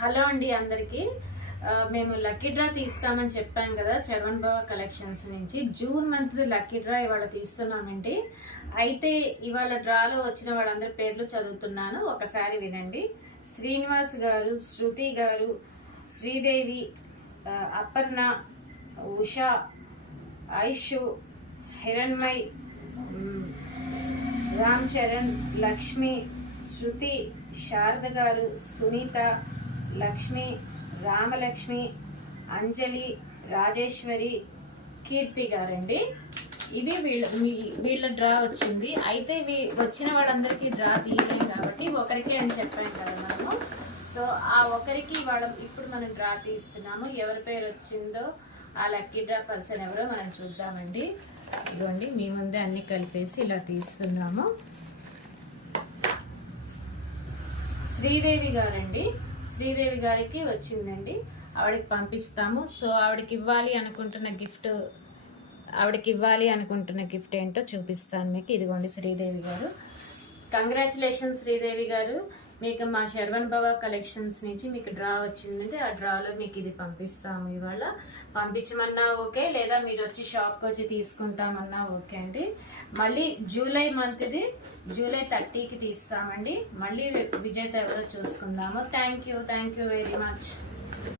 Hello అండి అందరికీ. మేము లక్కీ డ్రా తీస్తామని చెప్పాం కదా శ్రవణ్ భవ కలెక్షన్స్ నుంచి. జూన్ మంత్ లక్కీ డ్రా ఇవాళ తీస్తున్నామండి. అయితే ఇవాళ డ్రాలో వచ్చిన వాళ్ళందరి పేర్లు చదువుతున్నాను, ఒకసారి వినండి. శ్రీనివాస్ గారు, శృతి గారు, శ్రీదేవి, అపర్ణ, ఉషా, ఐషు, హిరణ్మయ్, రామ్ చరణ్, లక్ష్మి, శృతి, శారద గారు, సునీత, లక్ష్మి, రామలక్ష్మి, అంజలి, రాజేశ్వరి, కీర్తి గారండి. ఇది వీళ్ళ డ్రా వచ్చింది. అయితే వచ్చిన వాళ్ళందరికీ డ్రా తీయలేం కాబట్టి ఒకరికే అని చెప్పాం కదా మనము. సో ఆ ఒకరికి ఇప్పుడు మనం డ్రా తీస్తున్నాము. ఎవరి పేరు వచ్చిందో ఆ లక్కీ డ్రా పర్సన్ ఎవరో మనం చూద్దామండి. ఇదిగోండి మీ ముందే అన్ని కలిపేసి ఇలా తీస్తున్నాము. శ్రీదేవి గారండి. శ్రీదేవి గారికి వచ్చిందండి, ఆవిడకి పంపిస్తాము. సో ఆవిడకి ఇవ్వాలి అనుకుంటున్న గిఫ్ట్ ఏంటో చూపిస్తాను మీకు. ఇదిగోండి శ్రీదేవి గారు. కంగ్రాచులేషన్స్ శ్రీదేవి గారు, మీకు మా శ్రవణ్ భవ కలెక్షన్స్ నుంచి మీకు డ్రా వచ్చిందంటే ఆ డ్రాలో మీకు ఇది పంపిస్తాము. ఇవాళ పంపించమన్నా ఓకే, లేదా మీరు వచ్చి షాప్కి వచ్చి తీసుకుంటామన్నా ఓకే అండి. మళ్ళీ జూలై మంత్ది జూలై 30కి తీస్తామండి. మళ్ళీ విజేత ఎవరో చూసుకుందాము. Thank you very much.